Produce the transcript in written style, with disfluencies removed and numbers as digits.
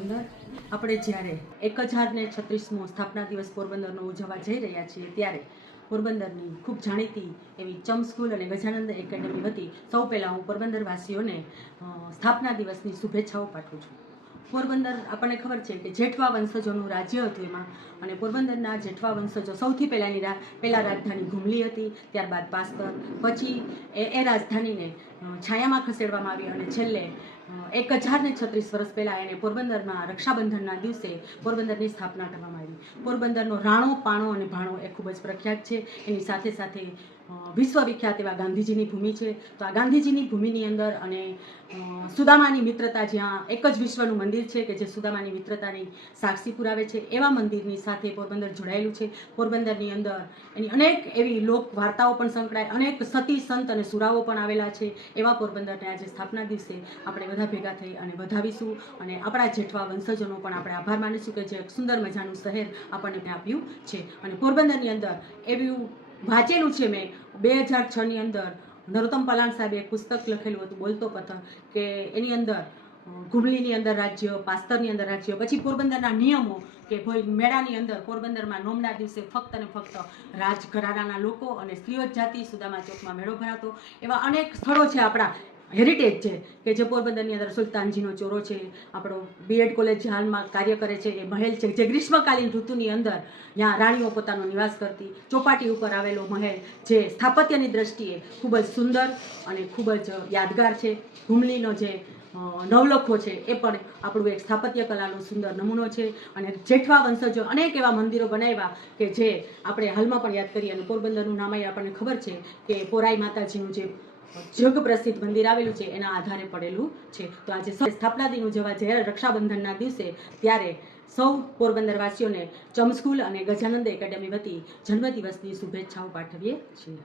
પોરબંદર આપણે જ્યારે 1036મો સ્થાપના દિવસ પોરબંદરનો ઉજવવા જઈ રહ્યા છીએ ત્યારે પોરબંદરની ખૂબ જાણીતી એવી ચમ સ્કૂલ અને ગજાનંદ એકેડમી વતી સૌ પહેલાં હું પોરબંદરવાસીઓને સ્થાપના દિવસની શુભેચ્છાઓ પાઠવું છું. પોરબંદર આપણને ખબર છે કે જેઠવા વંશજોનું રાજ્ય હતું એમાં, અને પોરબંદરના જેઠવા વંશજો સૌથી પહેલાં રાજધાની ઘુમલી હતી, ત્યારબાદ પાસ્તર, પછી એ રાજધાનીને છાયામાં ખસેડવામાં આવી અને છેલ્લે 1036 વર્ષ પહેલાં એને પોરબંદરમાં રક્ષાબંધનના દિવસે પોરબંદરની સ્થાપના કરવામાં આવી. પોરબંદરનો રાણો, પાણો અને ભાણો એ ખૂબ જ પ્રખ્યાત છે. એની સાથે સાથે વિશ્વવિખ્યાત એવા ગાંધીજીની ભૂમિ છે. તો આ ગાંધીજીની ભૂમિની અંદર અને સુદામાની મિત્રતા, જ્યાં એક જ વિશ્વનું મંદિર છે કે જે સુદામાની મિત્રતાની સાક્ષી પુરાવે છે, એવા મંદિરની સાથે પોરબંદર જોડાયેલું છે. પોરબંદરની અંદર એની અનેક એવી લોક વાર્તાઓ પણ સંકળાય, અનેક સતી, સંત અને સુરાઓ પણ આવેલા છે. એવા પોરબંદરને આજે સ્થાપના દિવસે આપણે બધા ભેગા થઈ અને વધાવીશું, અને આપણા જેઠવા વંશજોનો પણ આપણે આભાર માનીશું કે જે એક સુંદર મજાનું શહેર આપણને આપ્યું છે. અને પોરબંદરની અંદર એવું વાંચેલું છે મેં 2006ની અંદર નરોત્તમ પલાણ સાહેબે એક પુસ્તક લખેલું હતું, બોલતો પથ્થર, કે એની અંદર ઘુમલીની અંદર રાજ્ય, પાસ્તરની અંદર રાજ્ય, પછી પોરબંદરના નિયમો કે ભાઈ મેળાની અંદર પોરબંદરમાં નોમના દિવસે ફક્ત અને ફક્ત રાજઘરાનાના લોકો અને સ્ત્રીઓ જ જાતિ, સુદામા ચોકમાં મેળો ભરાતો. એવા અનેક સ્થળો છે, આપણા હેરિટેજ છે કે જે પોરબંદરની અંદર સુલતાનજીનો ચોરો છે, આપણો બીએડ કોલેજ હાલમાં કાર્ય કરે છે, એ મહેલ છે જે ગ્રીષ્મકાલીન ઋતુની અંદર જ્યાં રાણીઓ પોતાનો નિવાસ કરતી, ચોપાટી ઉપર આવેલો મહેલ જે સ્થાપત્યની દ્રષ્ટિએ ખૂબ જ સુંદર અને ખૂબ જ યાદગાર છે. ઘુમલીનો જે નવલખો છે એ પણ આપણું એક સ્થાપત્ય કલાનો સુંદર નમૂનો છે. અને જેઠવા વંશજો અનેક એવા મંદિરો બનાવ્યા કે જે આપણે હાલમાં પણ યાદ કરીએ. અને પોરબંદરનું નામ આપણને ખબર છે કે પોરાઈ માતાજીનું જે જગ પ્રસિદ્ધ મંદિર આવેલું છે એના આધારે પડેલું છે. તો આજે સ્થાપના દિન ઉજવવા જ્યારે રક્ષાબંધનના દિવસે ત્યારે સૌ પોરબંદરવાસીઓને ચમ સ્કૂલ અને ગજાનંદ એકેડમી વતી જન્મદિવસની શુભેચ્છાઓ પાઠવીએ છીએ.